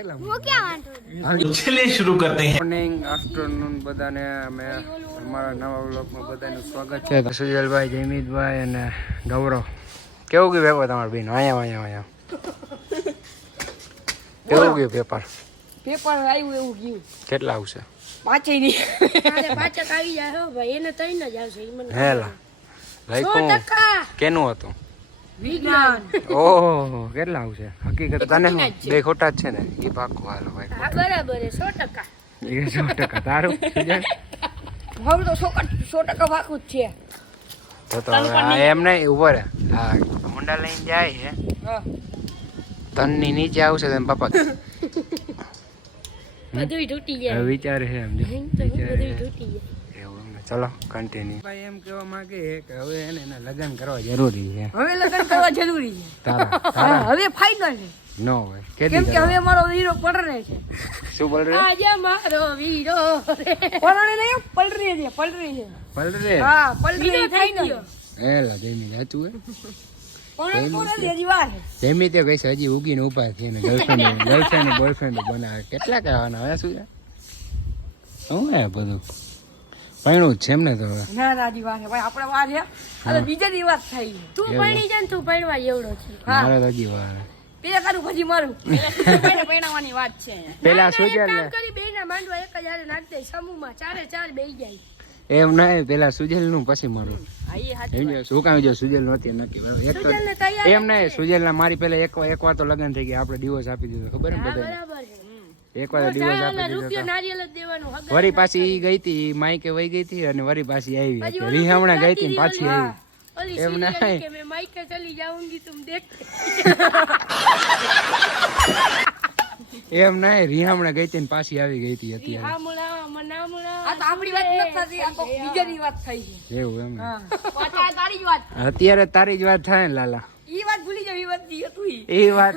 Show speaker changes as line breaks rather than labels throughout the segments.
ચલે શરૂ કરતે હૈ
મોર્નિંગ આફ્ટરનૂન બધાને અમે અમારા નવા વ્લોગમાં બધાનું સ્વાગત છે સુજલભાઈ જયમીતભાઈ અને ગૌરવ. કેવું ગયું વેપાર તમારા બેન? અહીંયા અહીંયા અહીંયા. કેવું ગયું વેપાર
પેપર આવ્યું એવું ગયું.
કેટલા આવશે?
પાંચે નહીં.
પાંચક આવી જાય ભાઈ એને ત્રણ જ આવશે
હેલા. કેનું હતું?
વિજ્ઞાન.
ઓહો કેટલા આવશે? હકીકત તને બે ખોટા જ છે ને એ પાકું હાલો ભાઈ.
હા બરાબર
એ તારું
હવે તો સો ક- સો ટકા વાકું જ છે.
તો તો હવે એમ નહીં ઊભો રહે હા હોન્ડા લઈને જાય છે. તનની નીચે આવશે તેમ પપ્પા
તૂટી જાય.
વિચારે છે એમ.
તૂટી જાય.
ચલો કન્ટિન્યુ ભાઈ એમ કહેવા માંગે કે હવે એને એના લગ્ન કરવા જરૂરી છે.
હવે લગ્ન કરવા જરૂરી છે.
તારા
હવે ફાઇનલ છે.
નો હોય
કેમ કે હવે મારો વીરો પડરે છે.
શું પડરે
આજે મારો વીરો પડરે
પલરે નહીં પલરી છે પલરી છે.
બોલ
હા પલરી
થઈ ગયો.
એલા જઈમી જાતું હે
હજી વાર છે?
જઈમી તે કઈ હજી ઉગીને ઊભા થઈ ને ગર્લફ્રેન્ડ ગર્લફ્રેન્ડ બોયફ્રેન્ડ બનાવે. કેટલા કહેવાના હવે શું છે? શું હે બધું? પૈણું જ છે એમ ને તો હવે.
ના ના છે ભાઈ આપણે વાર છે હવે બીજા દિવસ વાત થઈ.
તું પૈણી છે ને તું પૈણવા એવડો છે.
હા.
મારે તો હજી વાર
તે કરું પછી મારું. પેલા પરણાવવાની વાત છે.
પેલા
શું ના,
ને
કામ કરી બેયના માંડવા એક જ હારે નાખ દે સમૂહમાં ચારે ચાર બેહી જાય.
એમ ના પેલા સુજલનું પછી મારું. શું કામ જો સુજલ નથી નક્કી એક તો એમ ના સુજલ ના મારી પેલા એક વાર એક વાર તો લગ્ન થઈ ગયા આપણે ડિવોર્સ આપી દીધો ખબર ને
હા,
બધાને
બરાબર છે
એક વાર ડિવોર્સ
ચાલ,
આપી દીધો વરી પાછી ઈ ગઈ હતી માઈકે વહી ગઈ હતી અને વરી પાછી આવી
રી
હમણાં ગઈ હતી પાછી આવી એમ
ના
નહીં.
કે મેં માઈકે ચલી જાઉંગી તુમ દેખ
એમ નહીં રીહામણા ગઈ હતી ને પાછી આવી ગઈ હતી અત્યારે
હામણા મનામણા
આ તો આપણી વાત નથી થતી આ તો બીજાની વાત થઈ છે
એવું એમ ને.
હા પાછા આ તારી જ વાત
અત્યારે તારી જ વાત થાય ને લાલા
એ વાત ભૂલી જાવ હતું
વાત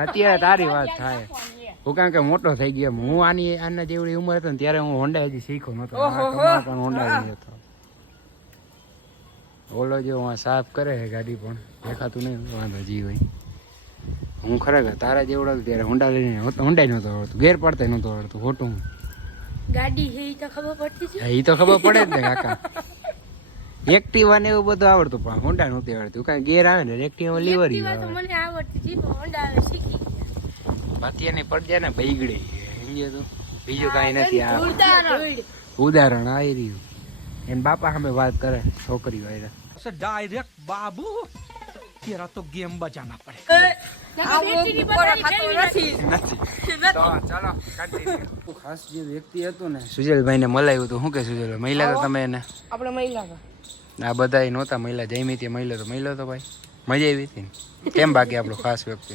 અત્યારે તારી વાત થાય હું કારણ કે મોટો થઈ ગયો હું આની આના જેવડી ઉંમર હતો ને ત્યારે હું હોન્ડા હજી શીખો નતો. પણ હોન્ડા હતો. ઓલો જો આ સાફ કરે છે ગાડી પણ દેખાતું નહીં વાંધો જી હોય. હું ખરેખર તારા જેવડો ત્યારે હોન્ડા લઈને હોન્ડા નહોતો આવડતું ગેર પડતા નહોતો આવડતું ખોટું
ગાડી છે ઈ તો ખબર પડતી છે.
એ તો ખબર પડે જ ને કાકા. એક્ટિવા ને એવું બધું આવડતું પણ હોન્ડા નહોતી આવડતું. કારણ ગેર આવે ને એક્ટિવા લીવરી
મને આવડતી હતી હોન્ડા શીખી
ભાતિયાની પડદે ને બૈગડી. સમજે તો? બીજું કાંઈ નથી આ
ઉદાહરણ.
આવી રહ્યું. એમ બાપા સામે વાત કરે છોકરીઓ
આવી
ડાયરેક્ટ
બાબુ
તેરા
તો
ગેમ
બજાના
પડે. ખાસ જે વ્યક્તિ હતો ને સુજલભાઈ ને મલાયું શું કે સુજલભાઈ મહિલા તો તમે
આપણે મહિલા
આ બધા નહોતા મહિલા. જયમી તે તો મહિલા તો ભાઈ. મજા આવી હતી કેમ ભાગે આપણો ખાસ વ્યક્તિ?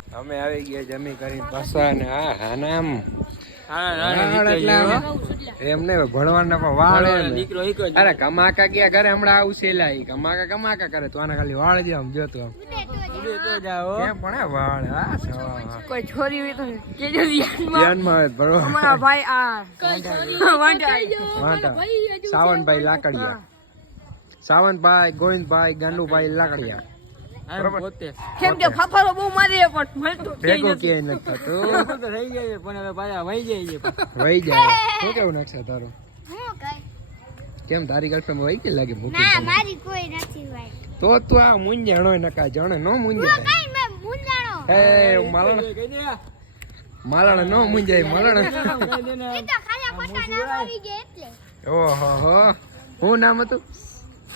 અમે આવી ગયા જમી કરી પાછા ને આ હાનામ. ને એમ નહીં ભણવાના પણ વાળ એમ. અરે કમાકા ગયા ઘરે હમણાં આવું સેલા ઈ. કમાકા કમાકા કરે તો આને ખાલી વાળ જ આમ જોતો. સાવનભાઈ લાકડિયા. સાવંતભાઈ ગોવિંદભાઈ ગાંડુભાઈ લાકડિયા.
કેમ કે ફફરો બહુ મારે પણ મળતો
ભેગો ક્યાંય નથી. થતું. વહી જાય શું કેવું નકશા તારું?
હું કઈ?
કેમ તારી ગર્લફ્રેન્ડ વહી કે લાગે મૂકી
ના મારી કોઈ નથી ભાઈ
તો તું આ મુંજાણો નકા જાણે નો મુંજાય
કઈ મે મુંજાણો
એ માલણ માલણ નો મુંજાય માલણ
એ તો ખાલી ફોટા ના આવી ગયા એટલે.
ઓહો હો. હું નામ હતું?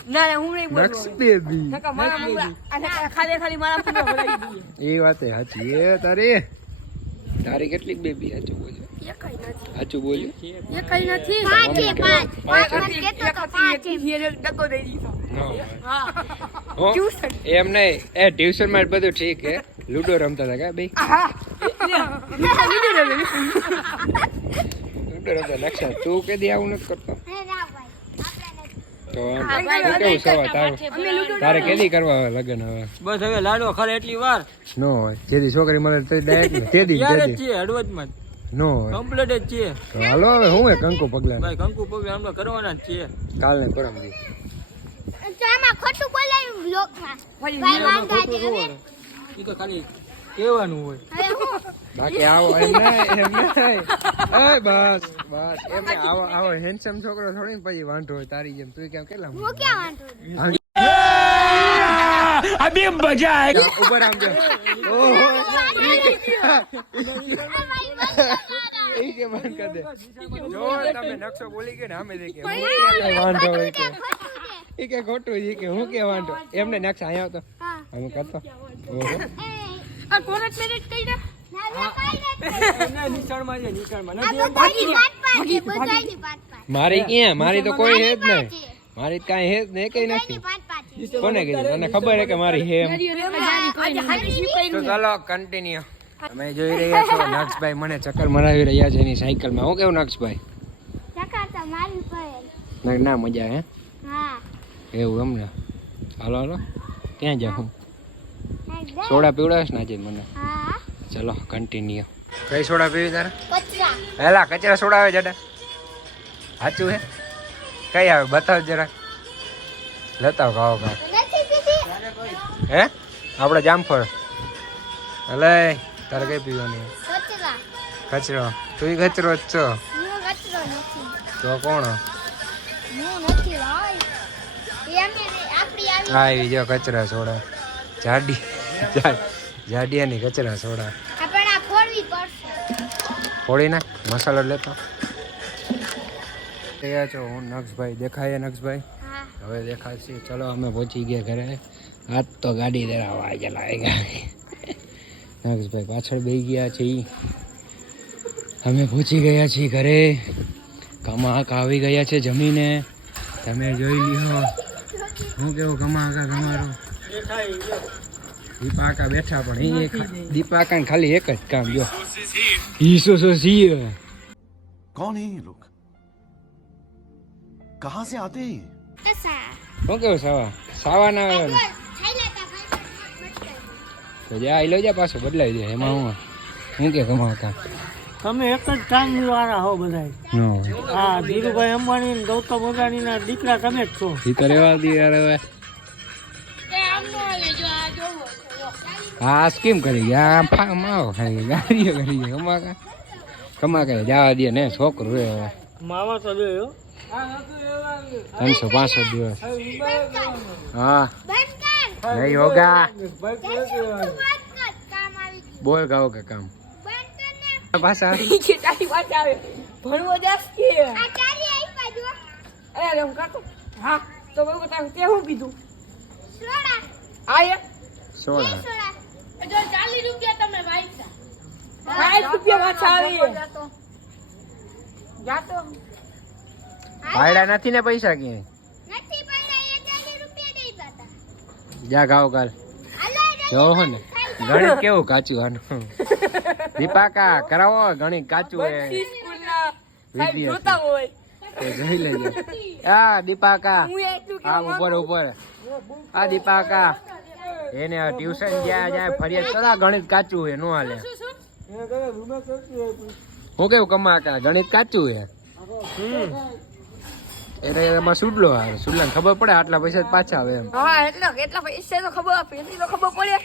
ના ના હું નહીં બોલતો
નક્ષ બેબી
નકર મારા મુંગળા અને ખાલી ખાલી મારા મુંગળા ભરાઈ દઈએ
એ વાત સાચી એ તારી તારી કેટલી બેબી સાચું બોલ્યો
એ કઈ નથી
સાચું બોલ્યો
એ કઈ નથી પાંચ છે પાંચ પાંચ
એક
કેતો તો
હતી,
પાંચ
એક હતી, એને ડગો દઈ દીધો હા
હો?
ટ્યુશન
એમ નહીં એ ટ્યુશનમાં બધું ઠીક હે લુડો રમતા હતા કા બે
હા
ઉડર હતો નકશા તું કેદી આવું નથી કરતો
હે ના ભાઈ આપણે નથી.
તો કેવું તારું તારે કેદી કરવા હવે લગ્ન હવે?
બસ હવે લાડો ખરે એટલી વાર.
નો હોય. જેદી છોકરી મળે તો ડાયરેક્ટ ને તેદી
યાર જ છીએ હળવદમાં
નો
કમ્પ્લીટ જ છીએ.
તો હાલો હવે હું કંકુ પગલા
ભાઈ કંકુ પગલા અમે કરવાના જ છીએ.
કાલ ને પરમ દી
તો ખોટું બોલાયું બ્લોકમાં ભાઈ વાંધો આજે હવે.
એ તો ખાલી કેવાનું હોય.
બાકી આવો એમ નહીં એમ નહીં. બસ બસ. એમ આવો આવો. હેન્ડસમ છોકરો થોડી પછી વાંધો હોય તારી જેમ. તું કેમ કેટલા
હું
મજા આય
ઉપર એ કે જો તમે નકશો બોલી ગયો વાંધો એ કે? ખોટું એ કે હું કે વાંધો? એમને નકશા અહીંયા હતો
હું.
કરતો. ઓહો.
આ કોલેજ મેરેજ કઈ ના
મારી ક્યાં? મારી તો કોઈ હે જ નહીં. મારી તો કાંઈ હે જ નહીં કઈ નથી. કોને કીધું? તને ખબર હે કે મારી હે તો ચાલો કન્ટિન્યુ અમે જોઈ રહ્યા છો નક્ષભાઈ મને ચક્કર મરાવી રહ્યા છે એની સાયકલમાં. હું કેવું નક્ષભાઈ
ચક્કર તો મારી પડે
ના ના મજા હે? એવું એમ ને હાલો હાલો. ક્યાં જાઉં. સોડા પીવડાવીશ ને આજે મને. ચલો કન્ટિન્યુ કઈ સોડા પીવી તારે?
કચરા.
હેલા કચરા સોડા આવે જડા. સાચું હે? કઈ આવે? બતાવ જરા લેતા
ખાવ પીધી
હે? આપણે જામફળ. હલે તારે કઈ પીવાની
કચરો.
તું કચરો જ છો. તો કોણ?
આવી
જો કચરા સોડા. જાડી. જાડિયાની કચરા સોડા. ફોડી નાખ મસાલો લેતો. તૈયાર છો હું નક્ષભાઈ દેખાય નક્ષભાઈ હવે દેખાશે. ચલો અમે પહોંચી ગયા ઘરે. આજ તો ગાડી આજે લાગ્યા નક્ષભાઈ પાછળ બે ગયા છે અમે પહોંચી ગયા છીએ ઘરે. કમાક આવી ગયા છે જમીને. તમે જોઈ લ્યો. હું કેવો કમાકા તમારો? દીપાકા બેઠા પણ એ દીપાકા ને ખાલી એક જ કામ જો
ઈસો સો સી કોણ હે લોક કહા સે આતે
હે
શું કહ્યું સાવા? સાવા ના આવે તો જા આઈ લો જા પાછો બદલાઈ દે એમાં હું હું કે કમાવતા
તમે એક જ કામ વાળા હો બધા હા ધીરુભાઈ અંબાણી ગૌતમ અદાણી ના દીકરા તમે જ છો.
એ તો રેવા દી યાર હવે. હા સ્કીમ કરી ગયા? ફામ આવો ખાલી ગાડીઓ કરી ગયા. કમાકા કમાકા જવા દે ને છોકરો રે
માવા તો
ત્રણસો પાંચસો દિવસ. હા. નહીં
ગયું
બોલ ગાઓ કે કામ.
બંધ કર ને
પાછા
કે તારી વાત આવે. ભણવો જાસ કે. અરે હું તો બહુ તારે તે હું આયે
સોળા.
ચાલીસ રૂપિયા તમે વાંચ્યા.
રૂપિયા પાછા જાતો
ભાડા નથી ને પૈસા ક્યાંય?
નથી પણ રૂપિયા
જા ગાઓ કાલ. જો ને. ગણિત કેવું કાચું આનું? દીપાકા કરાવો ગણિત કાચું હે
સ્કૂલના સાહેબ જોતા હોય.
જોઈ લેજો. આ દીપાકા. આ ઉપર ઉપર. આ દીપાકા. એને ટ્યુશન જ્યાં જાય ફરિયાદ કરા ગણિત કાચું હે નો હાલે. હું કેવું કમાકા ગણિત કાચું હે એટલે એમાં સુડલો આવે સુડલાને ખબર પડે આટલા પૈસા પાછા આવે એમ.
હા એટલે કેટલા પૈસા તો ખબર આપે એટલી તો ખબર પડે.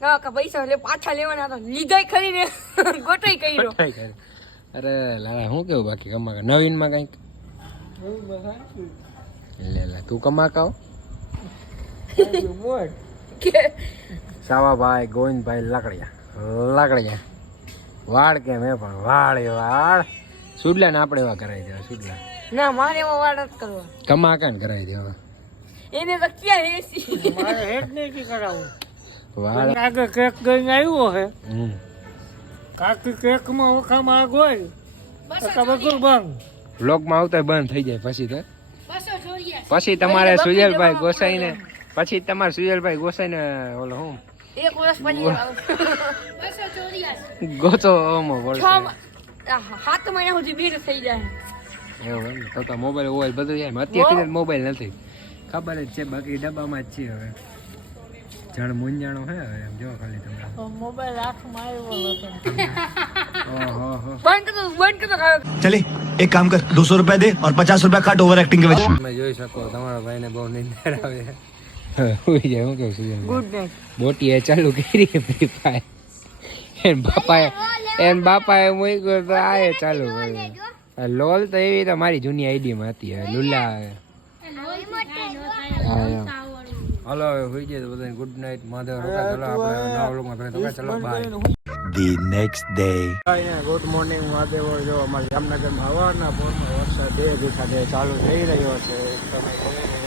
ના કે પૈસા એટલે પાછા લેવાના તો લીધા ખરી ખરીને ગોટાઈ કર્યો.
અરે લાલા શું કેવું બાકી કમાકા નવીનમાં કંઈક? લે લે તું કમાકાઓ
કે
સાવાભાઈ ગોવિંદભાઈ લાકડિયા. લાકડિયા. વાળ કેમ હે પણ વાળ એ વાળ. સુડલા ને આપણે એવા કરાવી દેવા સુડલા.
ના મારે એમાં વાળ જ કરવા.
કમાકા ને કરાવી દેવા.
એને તો ક્યાં હેસી
મારે હેડ નહીં કરાવું.
વાળ.
આગળ કેક ગઈને આવ્યો હે.
હમ.
કાકી કેકમાં ઓખામાં આગ હોય તો બધું બંધ
વ્લોગમાં આવતા બંધ થઈ જાય પછી તો. પછી તમારે સુજલભાઈ ગોસાઈને પછી તમારે સુજલભાઈ ગોસાઈ ને ઓલો હું?
એક વર્ષ પછી ગોચો ઓમો સાત મહિના સુધી ભીડ થઈ જાય.
એવું મોબાઈલ બધું મોબાઈલ નથી. ખબર જ છે બાકી ડબ્બામાં જ છે હવે. જાણ મૂંજાણો હે હવે એમ જો ખાલી તમે. એક
કામ કર
200 રૂપિયા દે ઓર 50 રૂપિયા કાટ ઓવર એક્ટિંગ
તમે જોઈ શકો તમારા ભાઈને બહુ નિંદર આવે. હુઈ જાય હું કેવું છું
ગુડ નાઇટ
બોટીએ ચાલુ કરી ફ્રી ફાયર એન બાપાએ એન બાપાએ મૂક્યો તો આ એ ચાલુ કર્યું. લોલ તો એવી તો મારી જૂની આઈડીમાં હતી લુલ્લા એમ. હલો હવે હોઈ જાય તો બધાને ગુડ નાઇટ માધવ રોકા ચલો આપણે નવા વ્લોગમાં ફરી તો ચલો bye
the next day.
Good morning Mahadev જો અમારા જામનગરમાં હવાના પોરમાં વરસાદ બે દેખાડે ચાલુ થઈ રહ્યો છે તમે જોઈ રહ્યા છો.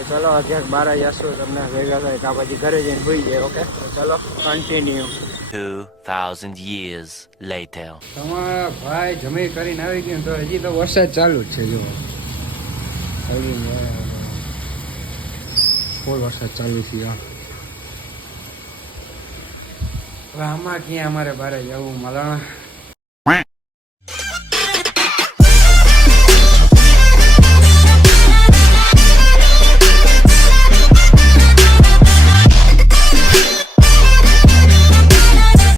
તો ચલો અગિયાર બાર જશું તમને ભેગા થાય પછી ઘરે જઈને ભૂઈ જાય ઓકે તો ચલો કન્ટિન્યુ
2,000 years later.
તમારા ભાઈ જમી કરીને આવી ગયો તો હજી તો વરસાદ ચાલુ જ છે જો ફૂલ વરસાદ ચાલુ છે આ. હવે આમાં ક્યાં અમારે બારે જવું મળે